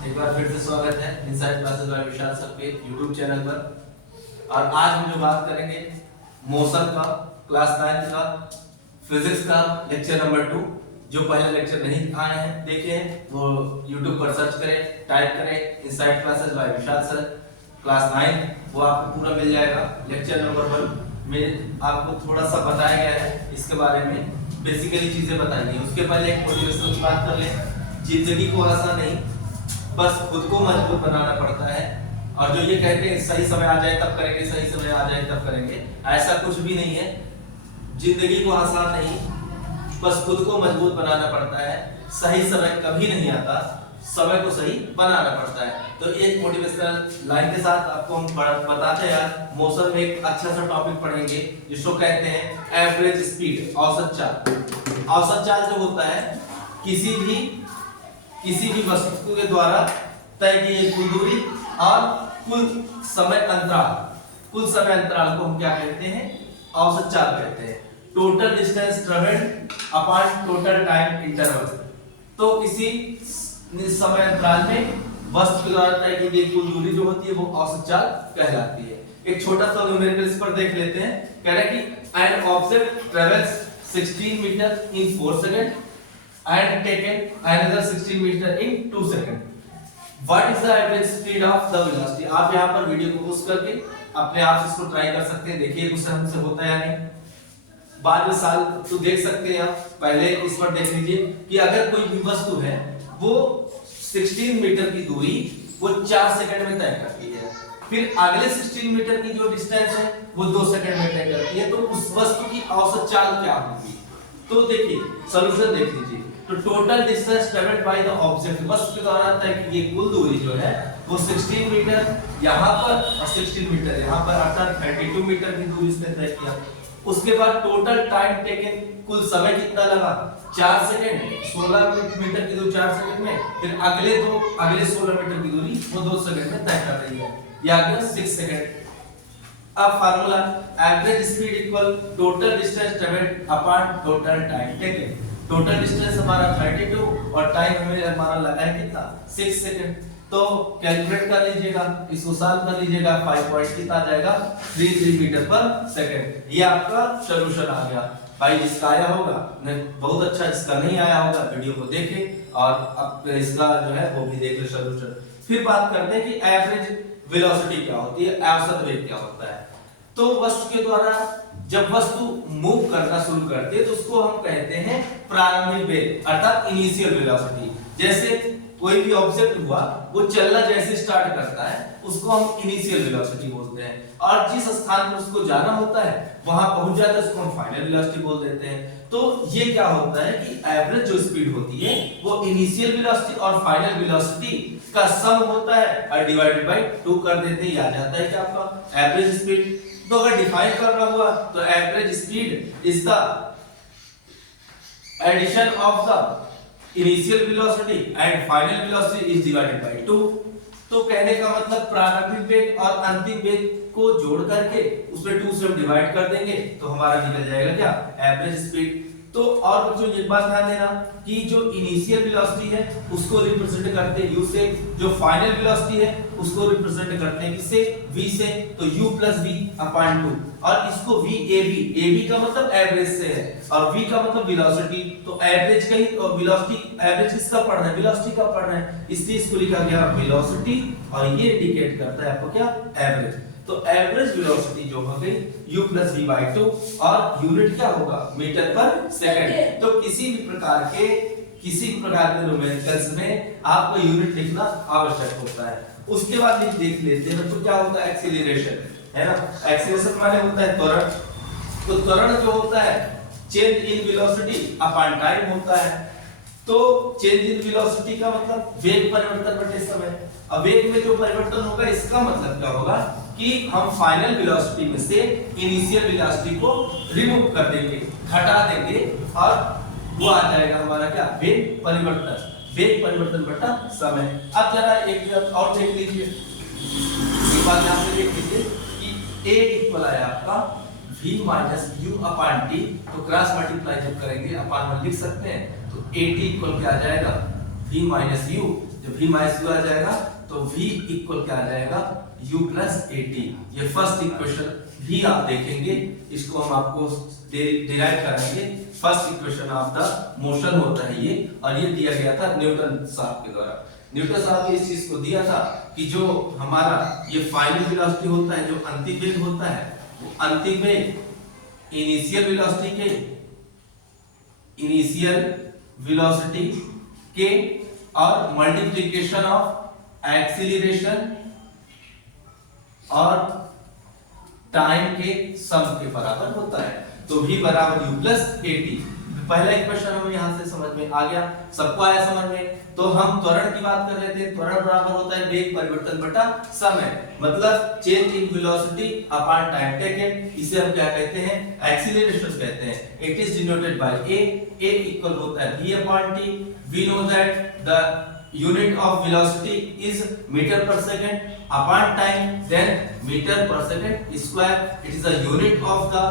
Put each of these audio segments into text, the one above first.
एक बार फिर से स्वागत है इनसाइड क्लासेस बाय विशाल सर के यूट्यूब चैनल पर। और आज हम जो बात करेंगे मोशन का, क्लास 9 का फिजिक्स का लेक्चर नंबर 2। जो पहले लेक्चर नहीं आए हैं देखे हैं वो यूट्यूब पर सर्च करें, टाइप करें इनसाइड क्लासेस बाय विशाल सर क्लास 9, वो आपको पूरा मिल जाएगा। लेक्चर नंबर 1 में आपको थोड़ा सा बताया गया है इसके बारे में, बेसिकली चीजें बताई गई। उसके पहले एक मोटिवेशनल की बात कर लें। जिंदगी को आसान नहीं, बस खुद को मजबूत बनाना पड़ता है। और जो ये कहते हैं सही समय आ जाए तब करेंगे, सही समय आ जाए तब करेंगे, ऐसा कुछ भी नहीं है। जिंदगी को आसान नहीं, बस खुद को मजबूत बनाना पड़ता है। सही समय कभी नहीं आता, समय को सही बनाना पड़ता है। तो एक मोटिवेशनल लाइन के साथ आपको हम बताते हैं यार, मोशन में एक अच्छा सा टॉपिक पढ़ेंगे जिसको कहते हैं एवरेज स्पीड, औसत चाल। औसत चाल जो होता है किसी भी वस्तु के द्वारा तय की गई कुल दूरी और कुल समय अंतराल को हम क्या कहते हैं? औसत चाल कहते हैं। Total distance travelled upon total time interval. तो किसी समय अंतराल में वस्तु के द्वारा तय की गई कुल दूरी जो होती है वो औसत चाल कहलाती है। एक छोटा सा न्यूमेरिकल इस पर देख लेते हैं। कह रहा है कि an object travels 16 metre in 4 second and taken another 16 meter in 2 seconds. What is the average speed of the velocity? आप यहाँ पर वीडियो को पॉज करके अपने आप से इसको ट्राई कर सकते हैं। देखिए क्वेश्चन हमसे होता है या नहीं। बाद में साल तो देख सकते हैं आप। पहले इस पर देख लीजिए कि अगर कोई भी वस्तु है वो 16 मीटर की दूरी वो 4 सेकंड में तय करती है, फिर अगले 16 मीटर की जो डिस्टेंस है वो 2 सेकंड में तय करती है, तो उस वस्तु की औसत चाल क्या होगी? तो देखिए सॉल्यूशन देख लीजिए। तो total distance travelled by the object, वस्तु के द्वारा तय की गई कुल दूरी जो है वो 16 मीटर यहाँ पर और 16 मीटर यहाँ पर, अर्थात 32 मीटर की दूरी इसने तय किया। उसके बाद टोटल टाइम टेकन, कुल समय कितना लगा? 4 सेकंड। 16 मीटर की दूरी 4 सेकंड में, फिर अगले 16 मीटर की दूरी वो 2 सेकंड में तय कर रही है, या अगले 6 सेकंड। अब formula average speed equal total distance travelled upon total time taken. Total distance हमारा 32 और टाइम हमारा लगा है कितना? 6 सेकंड। तो कैलकुलेट कर लीजिएगा, इसको सॉल्व कर लीजिएगा। 5 पॉइंट कितना आ जाएगा? 33 मीटर पर सेकंड। ये आपका सॉल्यूशन आ गया। भाई जिसका आया होगा बहुत अच्छा, जिसका नहीं आया होगा वीडियो को देखें और अब इसका जो है वो भी देख ले सॉल्यूशन। फिर बात करते हैं कि एवरेज वेलोसिटी क्या होती है, औसत वेग क्या होता है। तो वस्तु के द्वारा जब वस्तु मूव करना शुरू करती है तो उसको हम कहते हैं प्रारंभिक वेग, अर्थात इनिशियल वेलोसिटी। जैसे कोई भी ऑब्जेक्ट हुआ वो चलना जैसे स्टार्ट करता है उसको हम इनिशियल वेलोसिटी बोलते हैं, और जिस स्थान पर उसको जाना होता है वहां पहुंच जाता है उसको हम फाइनल वेलोसिटी बोल देते हैं। तो ये क्या होता है कि एवरेज जो स्पीड होती है वो इनिशियल वेलोसिटी और फाइनल वेलोसिटी का सम होता है और डिवाइडेड बाय 2 कर देते हैं, आ जाता है कि आपका एवरेज स्पीड। तो अगर डिफाइन करना हुआ तो average speed is the addition of the initial velocity and final velocity is divided by 2। तो कहने का मतलब प्रारंभिक वेग और अंतिम वेग को जोड़ करके उसमें 2 से हम डिवाइड कर देंगे तो हमारा निकल जाएगा क्या? Average speed. तो और बच्चों ये बात ध्यान देना कि जो इनिशियल वेलोसिटी है उसको रिप्रेजेंट करते हैं u से, जो फाइनल वेलोसिटी है उसको रिप्रेजेंट करते हैं किससे? v से। तो u + v अपॉन 2, और इसको ab का मतलब एवरेज से है और v का मतलब वेलोसिटी। तो एवरेज का ही वेलोसिटी, एवरेज किसका पढ़ना है? वेलोसिटी का पढ़ना है, इसलिए इसको लिखा गया वेलोसिटी, और ये इंडिकेट करता है आपको क्या? एवरेज। तो एवरेज वेलोसिटी जो हो गई u + v/2, और यूनिट क्या होगा? मीटर पर सेकंड। तो किसी भी प्रकार के न्यूमेरिकल्स में आपको यूनिट लिखना आवश्यक होता है। उसके बाद देख लेते हैं तो क्या होता है? एक्सीलरेशन, है ना। एक्सीलरेशन माने होता है त्वरण। तो त्वरण जो होता है change in velocity upon time होता है। तो चेंज इन वेलोसिटी का मतलब वेग परिवर्तन बटे समय। अब वेग में जो परिवर्तन होगा इसका मतलब क्या होगा कि हम फाइनल वेलोसिटी में से इनिशियल वेलोसिटी को रिमूव कर देंगे, घटा देंगे, और वो आ जाएगा हमारा क्या? वेग परिवर्तन बटा समय। अब जरा एक और देख लीजिए, एक बात यहां पे देख लीजिए कि a इक्वल आया आपका v - u अपॉन t। तो क्रॉस मल्टीप्लाई जब करेंगे अपॉन में लिख सकते हैं, तो at इक्वल क्या आ जाएगा? v - u जब v माइनस यू आ जाएगा तो v इक्वल क्या आ जाएगा u प्लस at। ये फर्स्ट इक्वेशन भी आप देखेंगे, इसको हम आपको डिराइव करेंगे। First equation of the motion होता है ये, और ये दिया गया था न्यूटन साहब के द्वारा। न्यूटन साहब ने इस चीज को दिया था कि जो हमारा ये फाइनल वेलोसिटी होता है, जो अंतिम वेग होता है, वो अंतिम वेग इनिशियल वेलोसिटी के और मल्टीप्लिकेशन ऑफ एक्सीलरेशन और टाइम के सम के बराबर होता है। तो v बराबर u प्लस at। पहला इक्वेशन हमें यहां से समझ में आ गया, सबको आया समझ में। तो हम त्वरण की बात कर रहे थे, त्वरण बराबर होता है वेग परिवर्तन बटा समय, मतलब change in velocity upon time taken. इसे हम क्या कहते हैं, एक्सीलरेशन कहते हैं। It is denoted by a equal होता है v upon t। We know that the unit of velocity is meter per second upon time, then meter per second square, it is the unit of the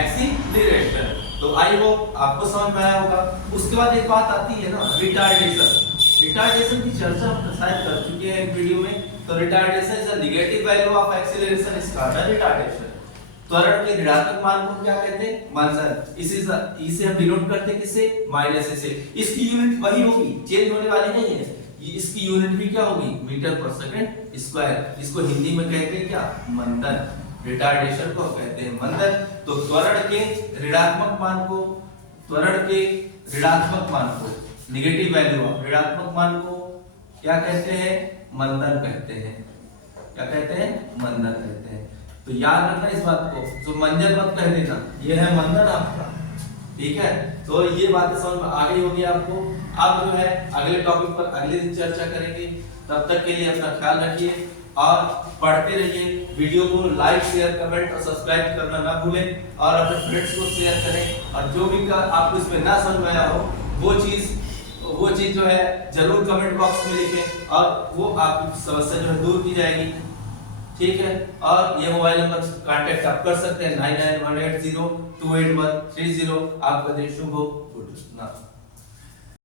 acceleration। तो I hope आपको समझ में आया होगा। उसके बाद एक बात आती है ना, रिटार्डेशन की चर्चा हम शायद कर चुके हैं एक वीडियो में। तो retardation is the negative value of acceleration is called retardation. त्वरण के ऋणात्मक मान को क्या कहते हैं, मंदन। इसे हम डिनोट करते हैं किससे, माइनस से। इसकी यूनिट वही होगी, चेंज होने वाली नहीं है। इसकी यूनिट भी क्या होगी, मीटर पर सेकंड स्क्वायर। इसको हिंदी में कहते हैं क्या, मंदन। रिटार्डेशन को कहते हैं मंदन। तो त्वरण के ऋणात्मक मान को नेगेटिव वैल्यू ऑफ ऋणात्मक मान को क्या कहते हैं, मंदन कहते हैं। क्या कहते हैं, मंदन कहते हैं। तो याद रखना इस बात को, तो मंजन मत कह देना, ये है मंदन आपका, ठीक है। तो ये बातें समझ में आ गई होगी आपको। अब जो है अगले टॉपिक पर अगले दिन चर्चा करेंगे। तब तक के लिए अपना ख्याल रखिए और पढ़ते रहिए। वीडियो को लाइक, शेयर, कमेंट और सब्सक्राइब करना ना भूलें, और अपने फ्रेंड्स को शेयर करें। और जो भी आपको इसमें ना समझ में आया हो वो चीज जो है जरूर कमेंट बॉक्स में लिखें, और वो आपकी समस्या जो है दूर की जाएगी, ठीक है। और ये मोबाइल नंबर कांटेक्ट आप कर सकते हैं 9918028130। आपका दिन शुभ हो। Good night.